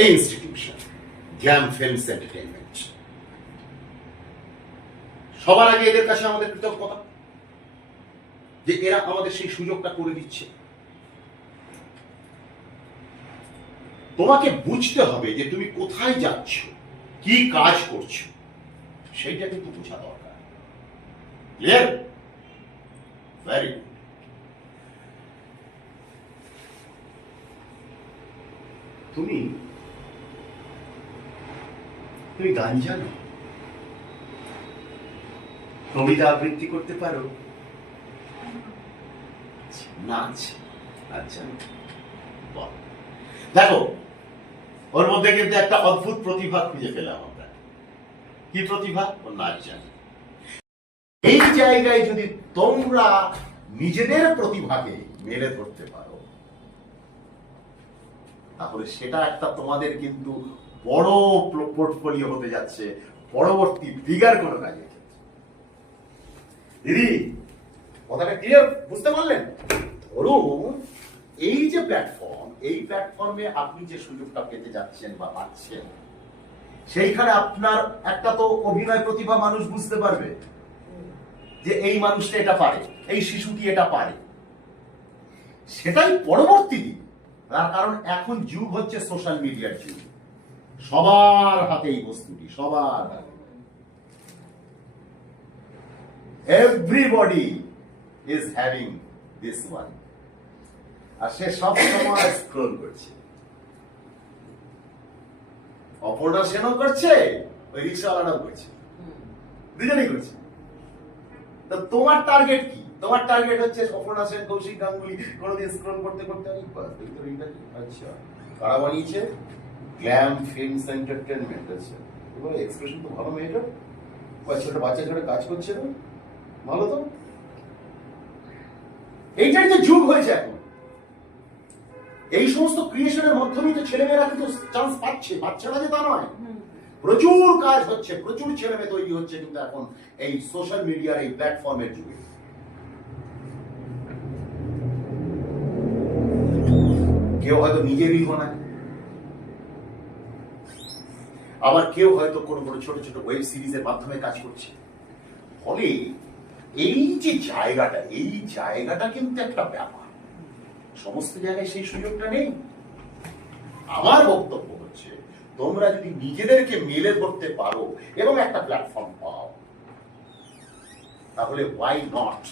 এই institution গ্যাম films entertainment, সবার আগে এদের কাছে আমাদের কৃতজ্ঞতা যে এরা আমাদের সেই সুযোগটা করে দিচ্ছে। তোমাকে বুঝতে হবে যে তুমি কোথায় যাচ্ছ, কি কাজ করছো, সেইটা কিন্তু বোঝা দরকার। ক্লিয়ার? Very good. তুমি তুমি গান জানো, কবিতা আবৃত্তি করতে পারো, নাচ জানো? দেখো, ওর মধ্যে কিন্তু একটা অদ্ভুত প্রতিভা খুঁজে পেলাম আমরা। কি প্রতিভা? ও নাচ জানে। এই জায়গায় যদি তোমরা নিজেদের প্রতিভাকে মেলে ধরতে পারো, তাহলে সেটা একটা তোমাদের কিন্তু বড় পোর্টফোলিও হতে যাচ্ছে পরবর্তী বিগার কোনো কাজে। দিদি, কথাটা ক্লিয়ার বুঝতে পারলেন? ধরুন এই যে প্ল্যাটফর্ম, এই প্ল্যাটফর্মে আপনি যে সুযোগটা পেতে যাচ্ছেন বা পাচ্ছেন, সেইখানে আপনার একটা তো অভিনয় প্রতিভা মানুষ বুঝতে পারবে যে এই মানুষটা এটা পারে, এই শিশুটি এটা পারে। সেটাই পরবর্তী দিন, তার কারণ এখন যুগ হচ্ছে সোশ্যাল মিডিয়ার যুগ, সবার হাতে এই বস্তুটি, সবার হাতে। Everybody is having this one, আর সে সব সময় স্ক্রল করছে। অপর্ণা সেনও করছে, ওই রিক্সাওয়ালাটাও করছে, দুজনেই করছে। তো তোমার টার্গেট কি? তোমার টার্গেট হচ্ছে অপর্ণা সেন, কৌশিক গাঙ্গুলি কোনোদিন স্ক্রল করতে করতে আচ্ছা কারা বানিয়েছে? Glam films entertainment. আচ্ছা, এবার এক্সপ্রেশন তো ভালো, মেয়েটা ছোট বাচ্চা ছোট কাজ করছে না, ভালো তো। এইটাই তো যুগ হয়েছে এখন। এই সমস্ত ক্রিয়েশনের মাধ্যমেই তো ছেলেমেয়েরা কিন্তু চান্স পাচ্ছে, পাচ্ছে না যে তা নয়। প্রচুর কাজ হচ্ছে, প্রচুর ছেলেমেয়ে তৈরি হচ্ছে কিন্তু এখন এই সোশ্যাল মিডিয়ার এই প্ল্যাটফর্মের যুগে। কেউ হয়তো নিজেরই বানায়, আবার কেউ হয়তো কোনো কোনো ছোট ছোট ওয়েব সিরিজের মাধ্যমে কাজ করছে। ফলে এই যে জায়গাটা, এই জায়গাটা কিন্তু একটা ব্যাপার, সমস্ত জায়গায় সেই সুযোগটা নেই। আমার বক্তব্য হচ্ছে, তোমরা যদি নিজেদেরকে মেলে ধরতে পারো এবং একটা প্ল্যাটফর্ম পাও, তাহলে ওয়াই নট।